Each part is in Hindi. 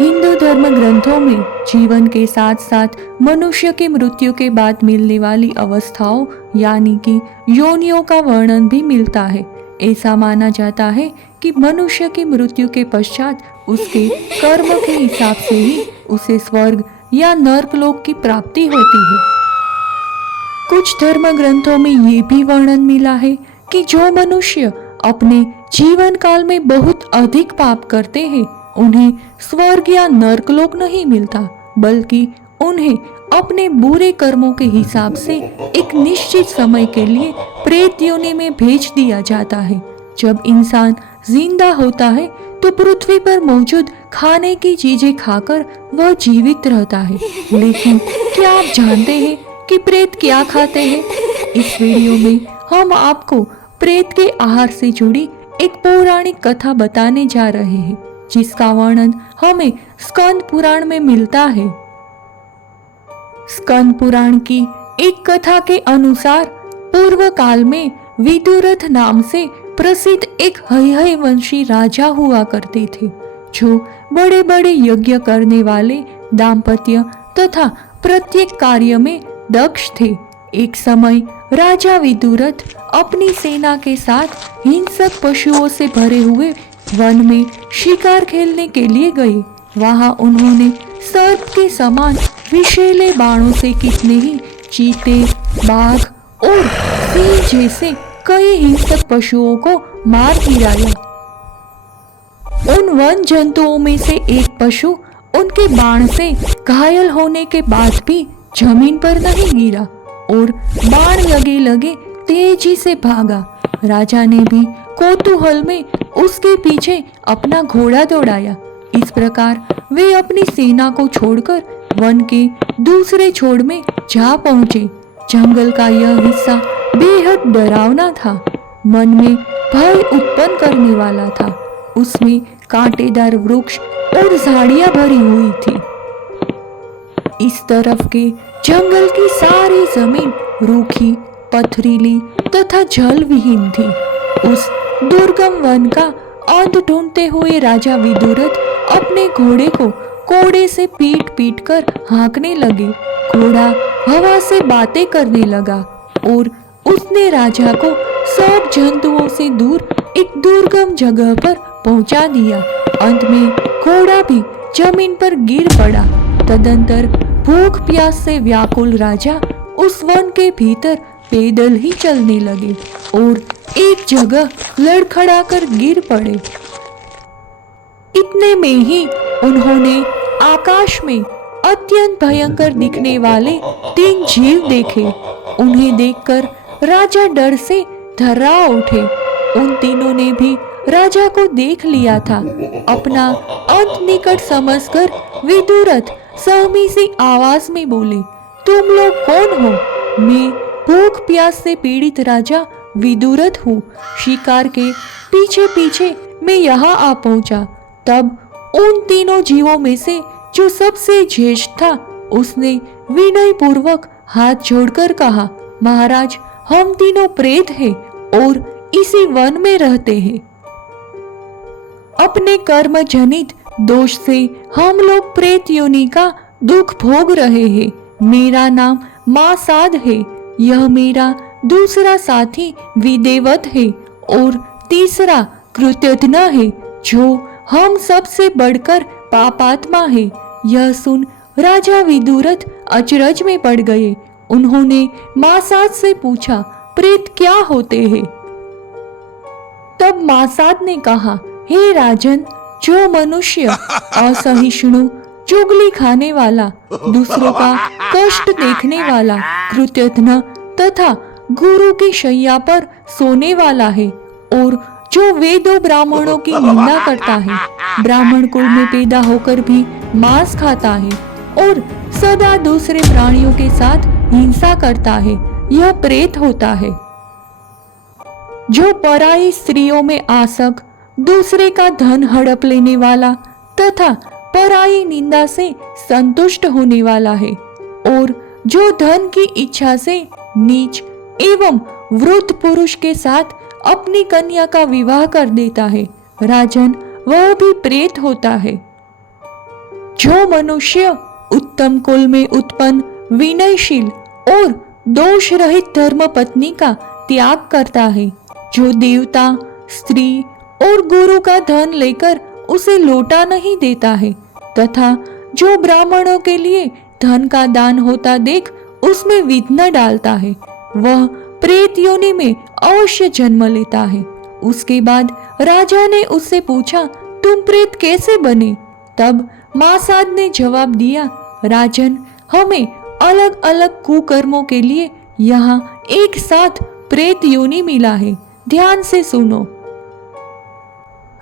हिंदू धर्म ग्रंथों में जीवन के साथ साथ मनुष्य की मृत्यु के बाद मिलने वाली अवस्थाओं यानी कि योनियों का वर्णन भी मिलता है। ऐसा माना जाता है कि मनुष्य की मृत्यु के पश्चात उसके कर्म के हिसाब से ही उसे स्वर्ग या नर्कलोक की प्राप्ति होती है। कुछ धर्म ग्रंथों में ये भी वर्णन मिला है कि जो मनुष्य अपने जीवन काल में बहुत अधिक पाप करते हैं उन्हें स्वर्ग या नर्कलोक नहीं मिलता, बल्कि उन्हें अपने बुरे कर्मों के हिसाब से एक निश्चित समय के लिए प्रेत योनि में भेज दिया जाता है। जब इंसान जिंदा होता है तो पृथ्वी पर मौजूद खाने की चीजें खाकर वह जीवित रहता है, लेकिन क्या आप जानते हैं कि प्रेत क्या खाते हैं? इस वीडियो में हम आपको प्रेत के आहार से जुड़ी एक पौराणिक कथा बताने जा रहे हैं, जिसका वर्णन हमें स्कंद पुराण में मिलता है। स्कंद पुराण की एक कथा के अनुसार पूर्व काल में विदुरथ नाम से प्रसिद्ध एक हय वंशी राजा हुआ करते थे, जो बड़े बड़े यज्ञ करने वाले, दाम्पत्य तथा प्रत्येक कार्य में दक्ष थे। एक समय राजा विदुरथ अपनी सेना के साथ हिंसक पशुओं से भरे हुए वन में शिकार खेलने के लिए गए। वहां उन्होंने सर्प के समान विषैले बाणों से कितने ही चीते, बाघ और सिंह जैसे कई हिंसक पशुओं को मार गिराया। उन वन जंतुओं में से एक पशु उनके बाण से घायल होने के बाद भी जमीन पर नहीं गिरा और बाण लगे लगे तेजी से भागा। राजा ने भी कौतूहल में उसके पीछे अपना घोड़ा दौड़ाया। इस प्रकार वे अपनी सेना को छोड़कर वन के दूसरे छोर में जा पहुंचे। जंगल का यह हिस्सा बेहद डरावना था, मन में भय उत्पन्न करने वाला था। उसमें कांटेदार वृक्ष और झाड़ियां भरी हुई थी। इस तरफ के जंगल की सारी जमीन रूखी, पथरीली तथा जल विहीन थी। उस दुर्गम वन का अंत ढूंढते हुए राजा विदुरथ अपने घोड़े को कोड़े से पीट पीट कर हाँकने लगे। घोड़ा हवा से बातें करने लगा और उसने राजा को सब जंतुओं से दूर एक दुर्गम जगह पर पहुंचा दिया। अंत में घोड़ा भी जमीन पर गिर पड़ा। तदंतर भूख प्यास से व्याकुल राजा उस वन के भीतर पैदल ही चलने लगे और एक जगह लड़खड़ाकर गिर पड़े। इतने में ही उन्होंने आकाश में अत्यंत भयंकर दिखने वाले 3 जीव देखे। उन्हें देखकर राजा डर से थर्रा उठे। उन तीनों ने भी राजा को देख लिया था। अपना अंत निकट समझकर विदुरथ सहमी सी आवाज में बोले, तुम लोग कौन हो? मैं भूख प्यास से पीड़ित राजा विदुरथ हूँ। शिकार के पीछे पीछे मैं यहाँ आ पहुंचा। तब उन तीनों जीवों में से जो सबसे ज्येष्ठ था उसने विनय पूर्वक हाथ जोड़कर कहा, महाराज, हम तीनों प्रेत हैं और इसी वन में रहते हैं। अपने कर्म जनित दोष से हम लोग प्रेत योनि का दुख भोग रहे हैं। मेरा नाम मासाद है। यह मेरा दूसरा साथी विदेवत है और तीसरा कृतघ्न है, जो हम सबसे बढ़कर पापात्मा है। यह सुन राजा विदुरथ अचरज में पड़ गए। उन्होंने मासाद से पूछा, प्रेत क्या होते हैं? तब मासाद ने कहा, हे राजन, जो मनुष्य असहिष्णु, चुगली खाने वाला, दूसरों का कष्ट देखने वाला, कृतघ्न तथा गुरु की शैया पर सोने वाला है और जो वेदों ब्राह्मणों की निंदा करता है, ब्राह्मण कुल में पैदा होकर भी मांस खाता है और सदा दूसरे प्राणियों के साथ हिंसा करता है, यह प्रेत होता है। जो पराई स्त्रियों में आसक्त, दूसरे का धन हड़प लेने वाला तथा पराई निंदा से संतुष्ट होने वाला है और जो धन की इच्छा से नीच एवं वृद्ध पुरुष के साथ अपनी कन्या का विवाह कर देता है, राजन, वह भी प्रेत होता है। जो मनुष्य उत्तम कुल में उत्पन्न विनयशील और दोष रहित धर्म पत्नी का त्याग करता है, जो देवता, स्त्री और गुरु का धन लेकर उसे लौटा नहीं देता है, तथा जो ब्राह्मणों के लिए धन का दान होता देख उसमें विघ्न डालता है, वह प्रेत योनि में अवश्य जन्म लेता है। उसके बाद राजा ने उससे पूछा, तुम प्रेत कैसे बने? तब मासाद ने जवाब दिया, राजन, हमें अलग अलग कुकर्मों के लिए यहाँ एक साथ प्रेत योनि मिला है। ध्यान से सुनो।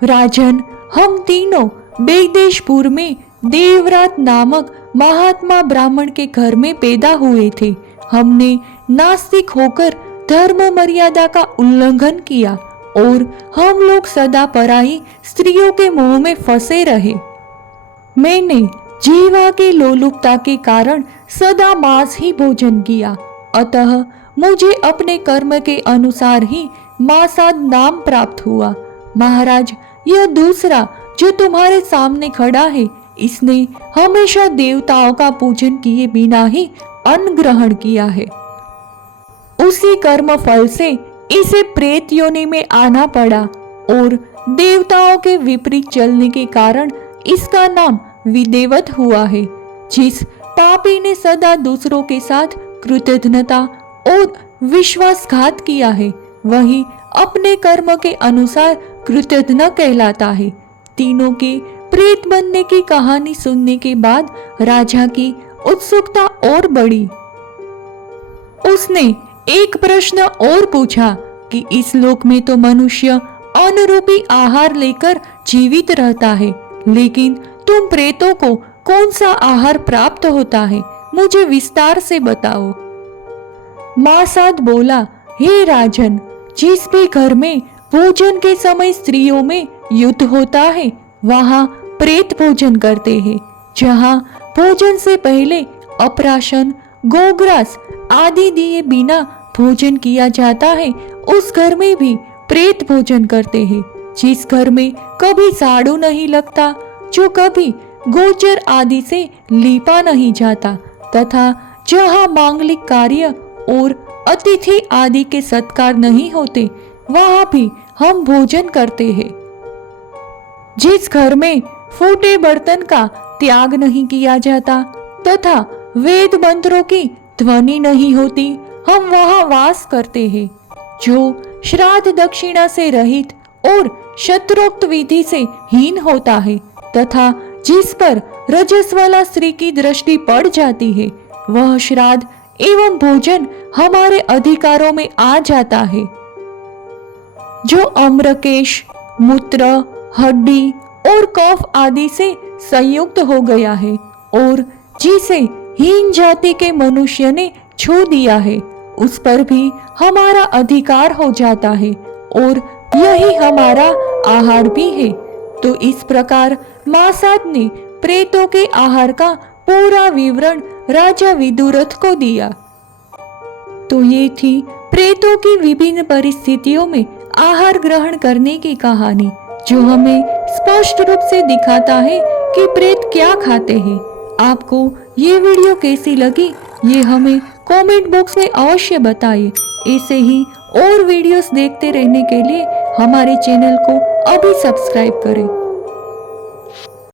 राजन, हम तीनों बेगदेशपुर में देवरात नामक महात्मा ब्राह्मण के घर में पैदा हुए थे। हमने नास्तिक होकर धर्म मर्यादा का उल्लंघन किया और हम लोग सदा पराई स्त्रियों के मोह में फंसे रहे। मैंने जीवा की लोलुपता के कारण सदा मांस ही भोजन किया, अतः मुझे अपने कर्म के अनुसार ही मासाद नाम प्राप्त हुआ। महाराज, यह दूसरा जो तुम्हारे सामने खड़ा है, इसने हमेशा देवताओं का पूजन किए बिना ही अन्न ग्रहण किया है। उसी कर्म फल से इसे प्रेत योनि में आना पड़ा और देवताओं के विपरीत चलने के कारण इसका नाम विदेवत हुआ है। जिस पापी ने सदा दूसरों के साथ कृतज्ञता और विश्वासघात किया है, वही अपने कर्म के अनुसार कृतज्ञ कहलाता है। तीनों के प्रेत बनने की कहानी सुनने के बाद राजा की उत्सुकता और बढ़ी। उसने एक प्रश्न और पूछा कि इस लोक में तो मनुष्य अनुरूपी आहार लेकर जीवित रहता है, लेकिन तुम प्रेतों को कौन सा आहार प्राप्त होता है? मुझे विस्तार से बताओ। मासाद बोला, हे राजन, जिस भी घर में भोजन के समय स्त्रियों में युद्ध होता है, वहाँ प्रेत भोजन करते हैं। जहाँ भोजन से पहले अपराशन, गोग्रास आदि दिए बिना भोजन किया जाता है, उस घर में भी प्रेत भोजन करते हैं। जिस घर में कभी झाड़ू नहीं लगता, जो कभी गोचर आदि से लीपा नहीं जाता, तथा जहाँ मांगलिक कार्य और अतिथि आदि के सत्कार नहीं होते, वहाँ भी हम भोजन करते हैं। जिस घर में फूटे बर्तन का त्याग नहीं किया जाता तथा वेद मंत्रों की ध्वनि नहीं होती, हम वहाँ वास करते हैं। जो श्राद्ध दक्षिणा से रहित और शत्रोक्त विधि से हीन होता है तथा जिस पर रजस्वला स्त्री की दृष्टि पड़ जाती है, वह श्राद्ध एवं भोजन हमारे अधिकारों में आ जाता है। जो अम्रकेश, मूत्र, हड्डी और कफ आदि से संयुक्त हो गया है और जिसे हीन जाति के मनुष्य ने छू दिया है, उस पर भी हमारा अधिकार हो जाता है और यही हमारा आहार भी है। तो इस प्रकार मासाद ने प्रेतों के आहार का पूरा विवरण राजा विदुरथ को दिया। तो ये थी प्रेतों की विभिन्न परिस्थितियों में आहार ग्रहण करने की कहानी, जो हमें स्पष्ट रूप से दिखाता है कि प्रेत क्या खाते हैं। आपको ये वीडियो कैसी लगी, ये हमें कमेंट बॉक्स में अवश्य बताइए। ऐसे ही और वीडियोस देखते रहने के लिए हमारे चैनल को अभी सब्सक्राइब करें।